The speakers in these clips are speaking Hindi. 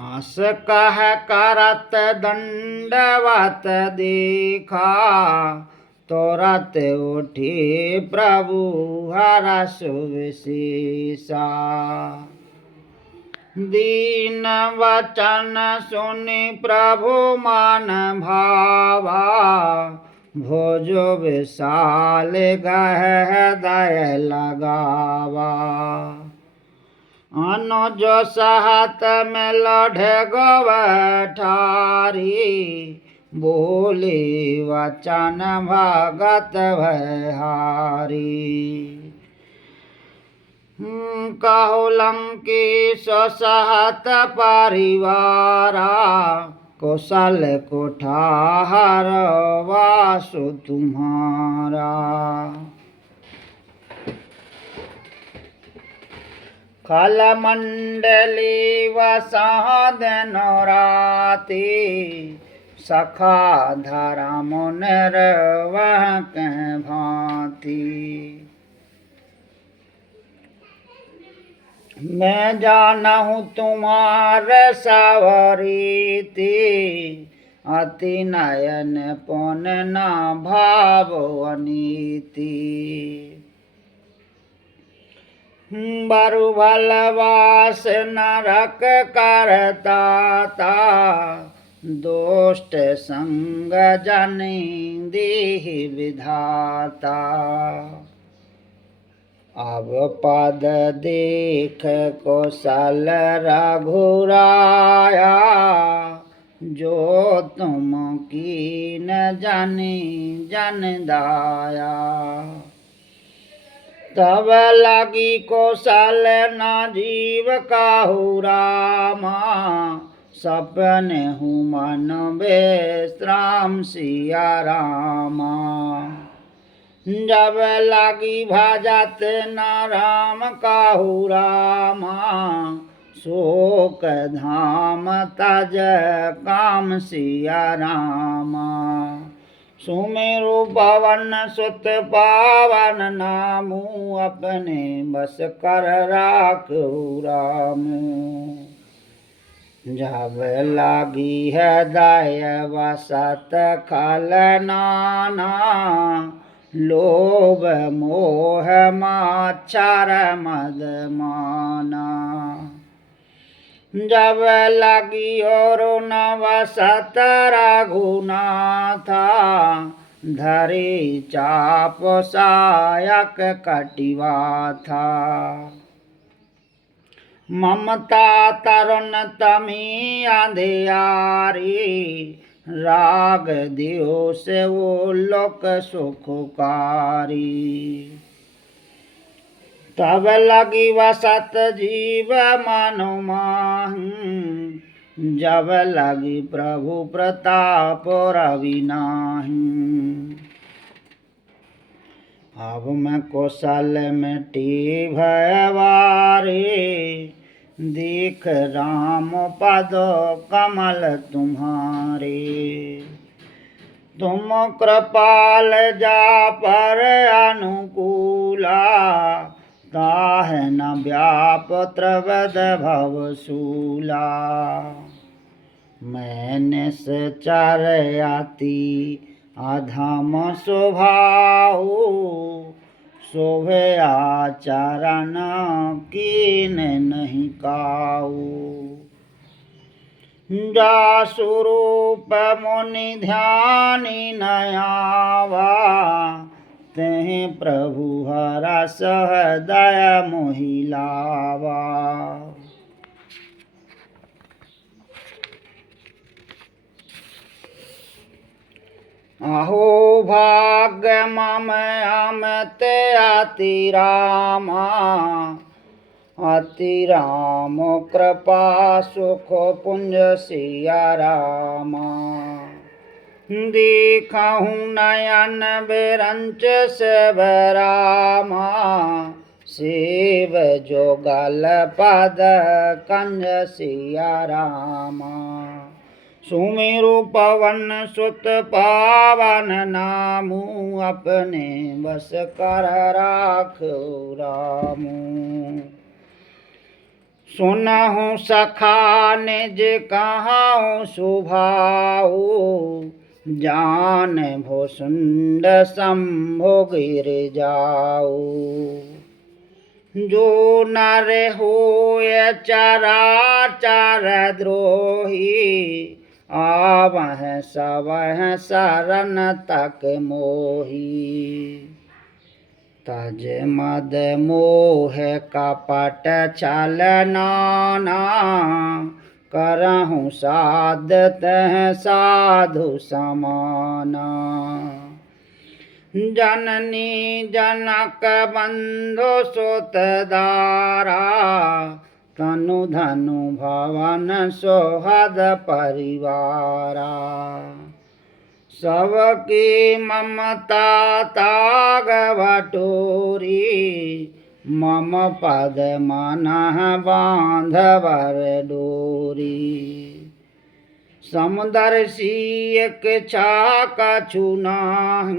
आस कह करत दंडवत देखा, तुरत उठी प्रभु हरष विशेषा। दीन वचन सुनि प्रभु मन भावा, भोजो विशाल गह दय लगावा। अनुज सहत में लढ़े गवठारी, बोले वचन भगत भयहारी। कहो लंकेश सहत परिवारा, कौशल कुठार वासु तुम्हारा। खल मंडली वसादन राती, सखा धरा मुनर वह के भांति। मैं जानहु तुम्हारे सवरीति, अति नयन पुन न भाव अनीति। बरु भलवास नरक करता ता, दोष्ट संग जनि दीहि विधाता। अब पद देख कौशल रघुराया, जो तुम कीन जनि जन दाया। तब लगी कौशल न जीव काहू रामा, सपने हूँ मन विश्राम सिया रामा। जब लगी भजत न राम काहू रामा, शोक धाम तज काम सिया रामा। सुमेरु पवन सुत पावन नामू, अपने बस कर राखू रामू। जब लागी है दय वसत खल नाना, लोभ मोह माच्छर मद माना। जब लगी और नवसत रघुनाथा, धरे चाप सायक कटिवा था। ममता तरुण तमी अंधियारी, राग दियो से वो लोक सुखकारी। तब लगी वसत जीव मनु माही, जब लगी प्रभु प्रताप रवि नाही। अब मैं कौशल मिटी भयवारे, देख राम पद कमल तुम्हारे। तुम कृपाल जा पर अनुकूला, ताह न व्याप त्रवद भवसूला। मैंने सचर आती अधम स्वभाव, शोभे आचरण कीन नहीं काऊ। जासुरूप मुनि ध्यानी नयावा, तेहि प्रभु हरष दया मोहिलावा। अहो भाग्य मम अमित अति रामा, अति राम कृपा सुख पुंज सिया रामा। देखहु नयन बिरंच सेव रामा, सेव जोगल पद कंज सिया रामा। सुमेरु पवन सुत पावन नामू, अपने बस कर राखो रामू। सुनहु सखा निज कहाऊँ सुभाऊ, जान भुसुंड शंभु गिर जाऊ। जो नर होय चराचर द्रोही, आवह सबह शरण तक मोही। तज मद मोह कपट छल नाना, करहु साध तह साधु समाना। जननी जनक बंधु सुत दारा, तनु धनु भवन सोहद परिवारा। सबकी ममता ताग बटोरी, मम पद मनः बांध बर डोरी। समदर्शी एक छाक छुनाहु,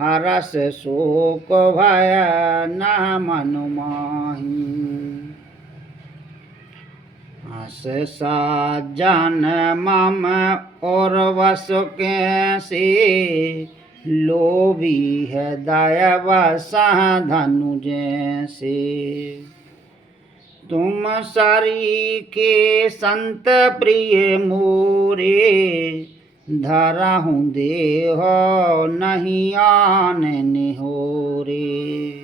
हरस शोक भय न मनु माहि। हस सज्जन मम और वसु कैसे, लोभी है दयावसह धनु जैसे। तुम सरीखे संत प्रिय मोरे, धरहु देह नहीं आन निहोरे।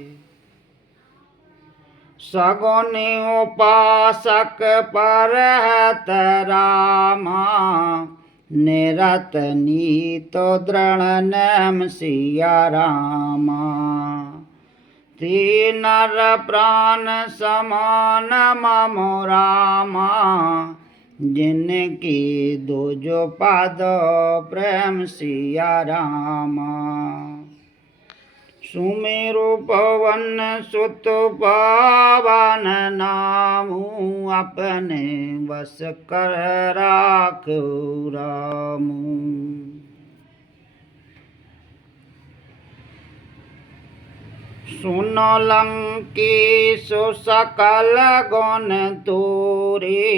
सगुन उपासक परहत रामा, निरत नीत दृढ़ नेम सिया रामा। ते नर प्राण समान मम रामा, जिनकी दुजो पद प्रेम सिया रामा। सुमेरु पवन सुत पावन नामु, अपने बस कर राखु रामु। सुनो लंकेशु सकल गुण तोरे,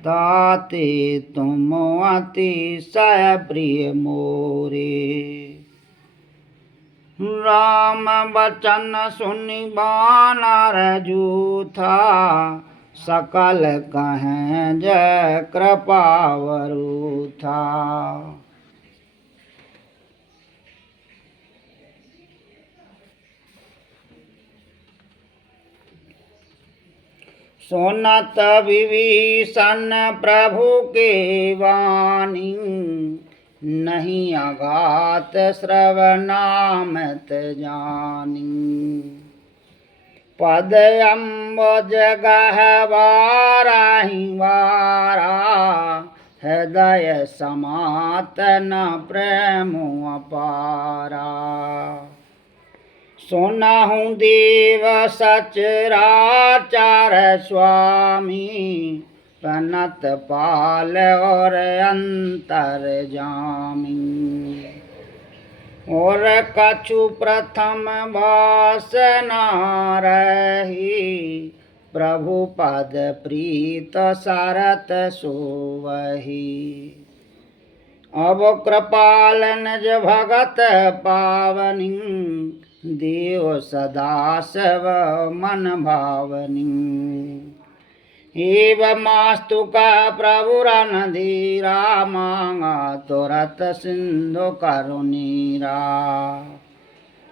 ताते तुम अतिशय प्रिय मोरे। राम बचन सुनि बानर जूथा, सकल कहें जय कृपा वरूथा। सुनत विभीषण प्रभु के वाणी, नहीं अघात श्रवणामत जानी। पद अम्बुज गहवाराहि वारा, हृदय समातन प्रेम अपारा। सुनहु देव सचराचर स्वामी, पनत पाल और अंतर जामी। और कछु प्रथम वासना रही, प्रभु पद प्रीत सरत सोवही। अब कृपाल निज भगत पावनी, देव सदा शिव मन भावनी। एवमास्तु का प्रभु रणधीरा, मांगा तुरत सिंधु करुणीरा।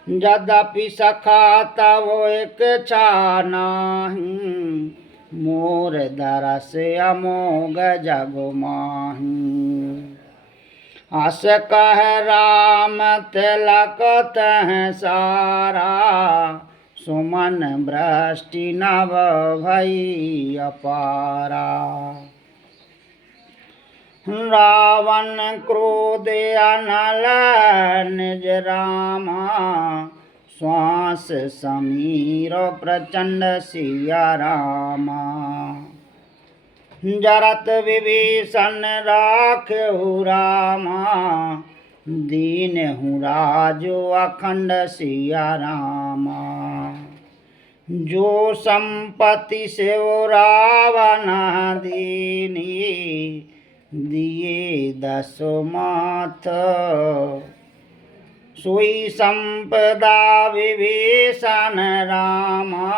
यद्यपि सखा तब इच्छा नाही, मोर दरस अमोघ जग माही। अस कह राम तिलक तह सारा, सुमन वृष्टि नभ भई अपारा। रावण क्रोध अनल निज रामा, श्वास समीर प्रचंड सिया रामा। जरत विभीषण राखहु रामा, दीनहु राजो अखंड सिया रामा। जो संपत्ति से वो रावण दीनी, दिए 10 माथ। सोई संपदा विभीषण रामा,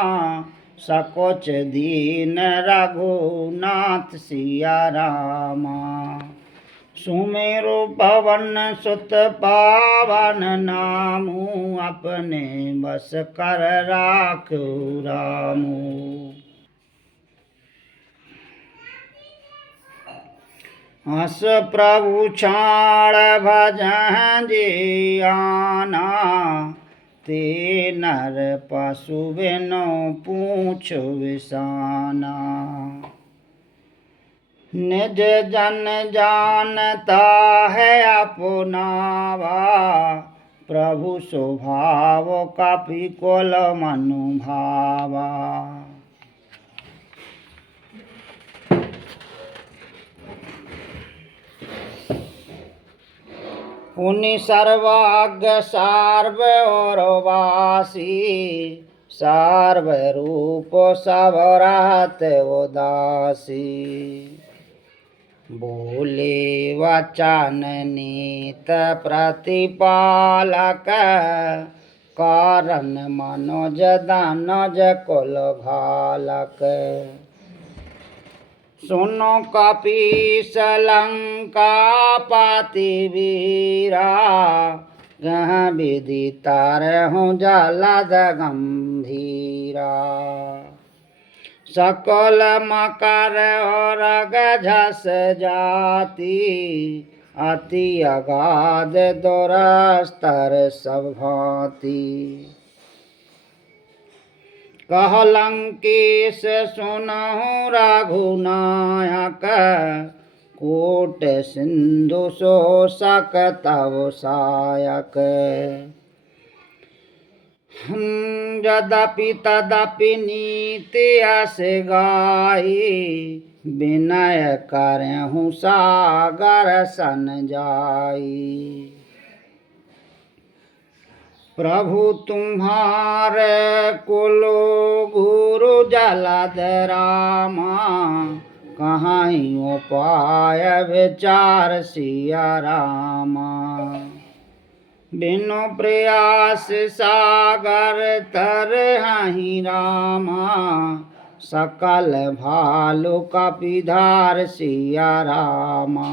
सकोच दीन रघुनाथ सिया रामा। सुमेरु पवन सुत पावन नामु, अपने बस कर राखो रामू। हस प्रभु छाड़ भजन जे आना, ते नर पशु बिनु पूछ विसाना। निज जन जानता है अपनावा, प्रभु स्वभाव कपि कुल मनु भावा। उनि सर्वाज्ञ सार्व और वासी, सर्वरूप सब रहत उदासी। बोले वचन नीत प्रतिपालक, कारण मनोज दानज कुल घालक। सुनो कपीस लंकापति वीरा, गह विधि तारहु जलद गंभीरा। सकल मकर और गजस जाति, अति अगाध दुरस्तर सब भांति। कह लंकेश सुनहु रघुनायक, कोट सिंधु शोषक तव सायक। यद्यपि तदपि नीति यस गाई, विनय करहु सागर सन जाई। प्रभु तुम्हारे कुलो गुरु जलद रामा, कहीं उपाय विचार सिया रामा। बिनु प्रयास सागर तरहि रामा, सकल भालु कपिधार सिया रामा।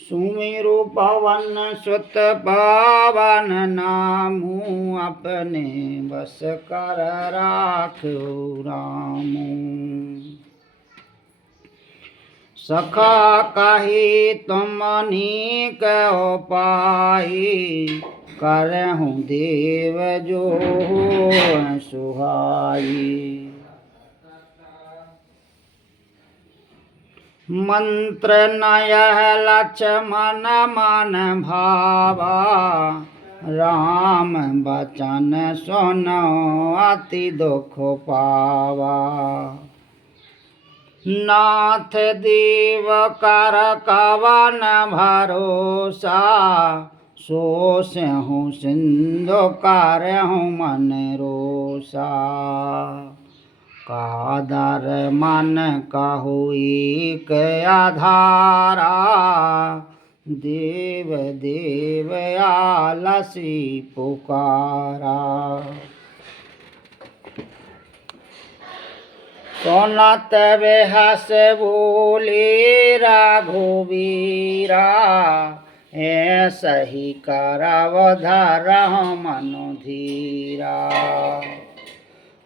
सुमेरु पवन सुत पावन नामु, अपने बस कर राखो रामू। सखा कही तुम अनेक उपाई, करहु देव जो सुहाई। मंत्र नय लक्ष्मण मन भावा, राम बचन सुनो अति दुख पावा। नाथ देव कर कवन भरोसा, सोसहु सिंधु करहु मन रोसा। कादर मन कहु एक आधारा, देव देव आलसी पुकारा। सुनत बेहस बोले रघुवीरा, ऐसा ही करव धरहु मनु धीरा।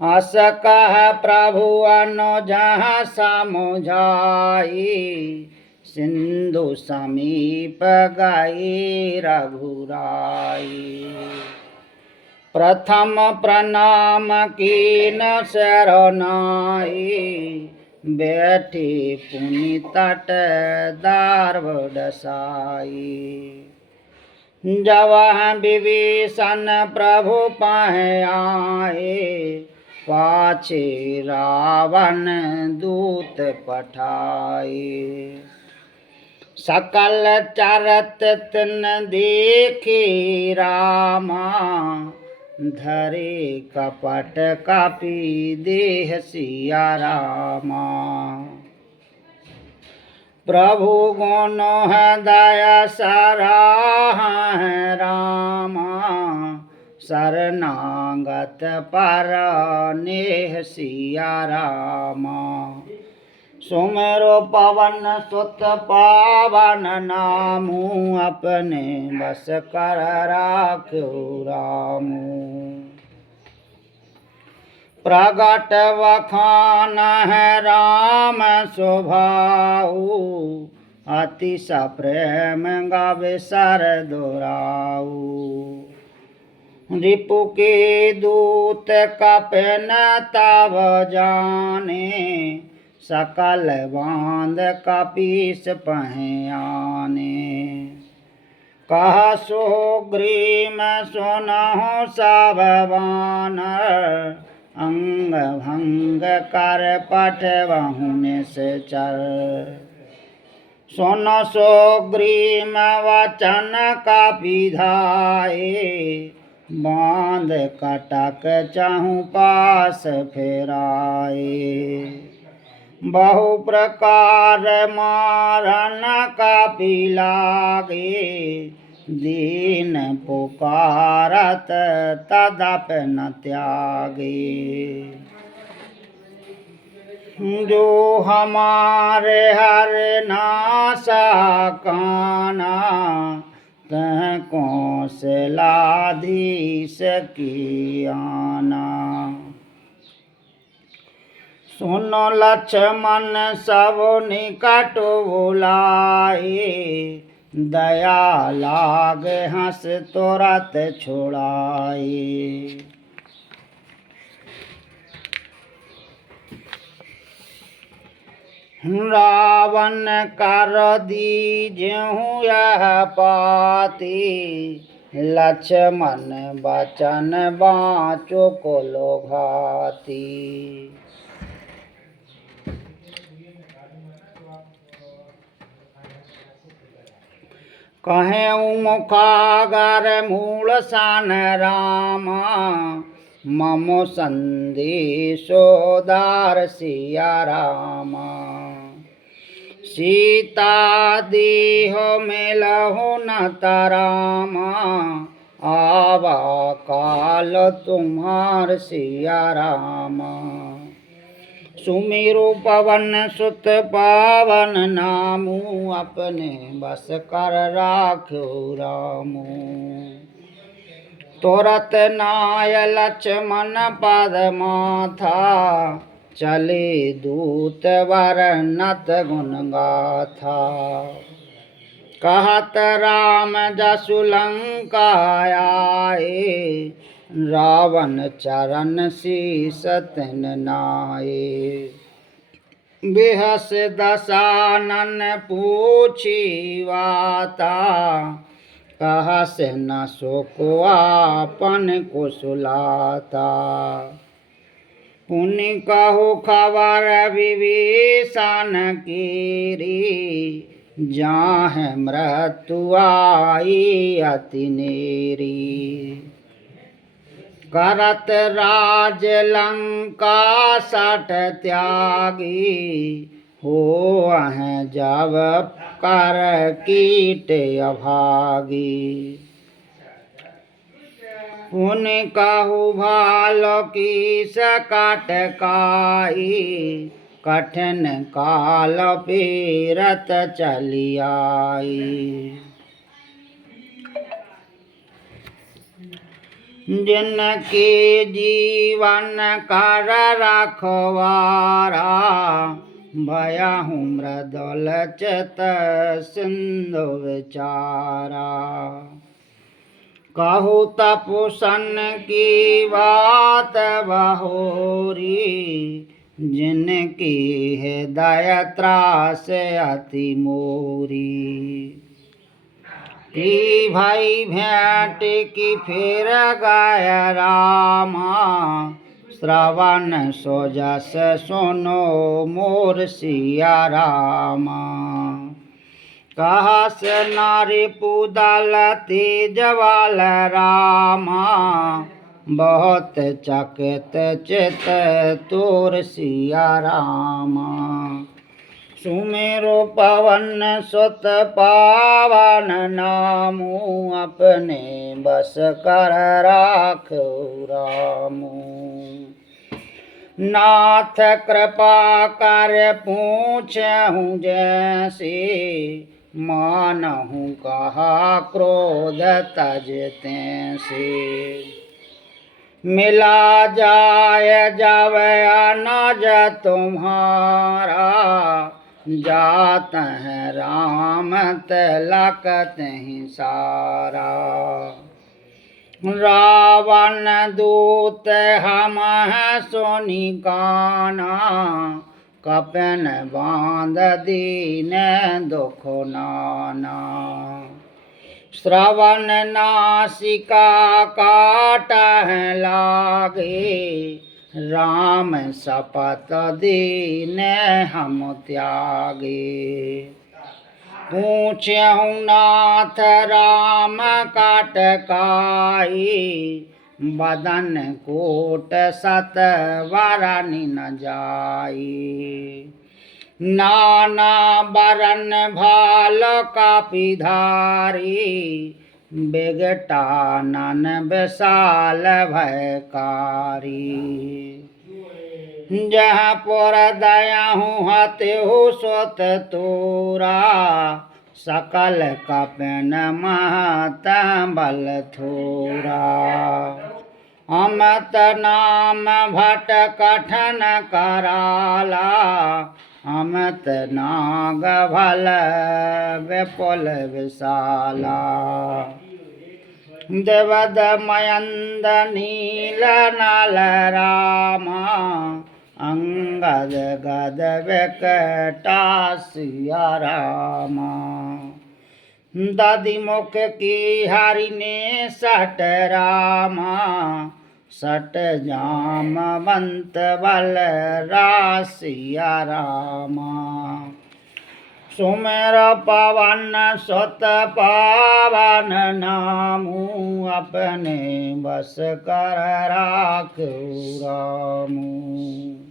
हस कह प्रभु अनुजह समुझाई, सिंधु समीप गई रघुराई। प्रथम प्रणाम कीन शरणाई, बैठी पुनि तट दार्व डसाई। जब विभीषण प्रभु पाहे आए, पाछे रावण दूत पठाए। सकल चरत तिन देखी रामा, धरे कपट कापी देह सिया रामा। प्रभु गुण है दया सारा है रामा, शरणागत पर नेह सिया रामा। सुमेरो पवन सुत पावन नामू, अपने बस कर राख्यो रामू। प्रगट वखान है राम स्वभाऊ, अति सप्रेम गावे सर दोराऊ। रिपु के दूत कपन तब जाने, सकल बांध कपीस पहयाने। कह सुग्रीव सुनहु सब बानर, अंग भंग कर पठवहु निश्चर। सुन सुग्रीव वचन कपिधाए, बांध कटक चाहु पास फेराए। बहु प्रकार मारन कपि लागे, दीन पुकारत तदपि न त्यागे। जो हमारे हर नासा काना, तह कौशलाधीश की आना। सुन लक्ष्मण सब निकट बुलाए, दया लाग हंस तुरत छुड़ाए। रावण कर दीजहु यह पाती, लक्ष्मण बचन बाँचो कुलो घाती। कहेऊ मुखागर मूल सन रामा, ममो संदेशो दार सिया रामा। सीता देह मिलहु न तरामा, आवा काल तुम्हार सिया रामा। सुमेरु पवन सुत पावन नामू, अपने बस कर राख्यो रामू। तुरत नाय लक्ष्मण पद माथा, चले दूत वर्णत गुण गाथा। कहत राम जसु लंका आए, रावण चरण शीस तिन नाए। बेहस दशानन पूछी वाता, कहस न सुको आपन कुशलाता। पुनि कहु खबर विभीषण कीरी, जाहे मृत्यु आई अति नेरी। करत राज लंका सठ त्यागी, होअहिं जब कर कीट अभागी। पुनि कहु भालो कीस काटकाई, कठिन काल पीरत चली आई। जिनके जीवन कर रखवारा, भयहु मृदुल चित सिंधु विचारा। कहु तपुसन की बात बहोरी, जिनकी हृदय त्रास अति मोरी। कि भाई भेंट की फिर गाय रामा, श्रवण सो जस सुनो मोर सिया रामा। कहस नारी पुदल तेजवाल रामा, बहुत चकित चित तोर सिया रामा। सुमेरो पवन सुत पावन नामू, अपने बस कर राखो रामू। नाथ कृपा कर पूछहूँ जैसे, मानहूँ कहा क्रोध तज तैसे। मिला जाय जब अनज तुम्हारा, जात है राम तिलक तहि सारा। रावण दूत हम हैं सुनि काना, कपन बांध दीन दुख नाना। श्रवण नासिका काटह लागे, राम शपथ दीन हम त्यागे। पूछहूँ नाथ राम काट काई, बदन कोट सत वरनि न जाई। नाना बरन भाल कापिधारी, बिगटानन विशाल भयकारी। जहाँ पुर दयाहूँ हतेहु सुत तोरा, सकल कपिन महत बल थोरा। अमत नाम भट कठन कराला, अमत नाग भल विपुल विशाला। देवद मयंद नील नल रामा, अंगद गद विकटा सिया रामा। दधिमुख की हरि ने सट रामा, सट जामवंत बल रासिया रामा। सुमेर पवन सुत पावन नामू, अपने बस कर राखो रामू।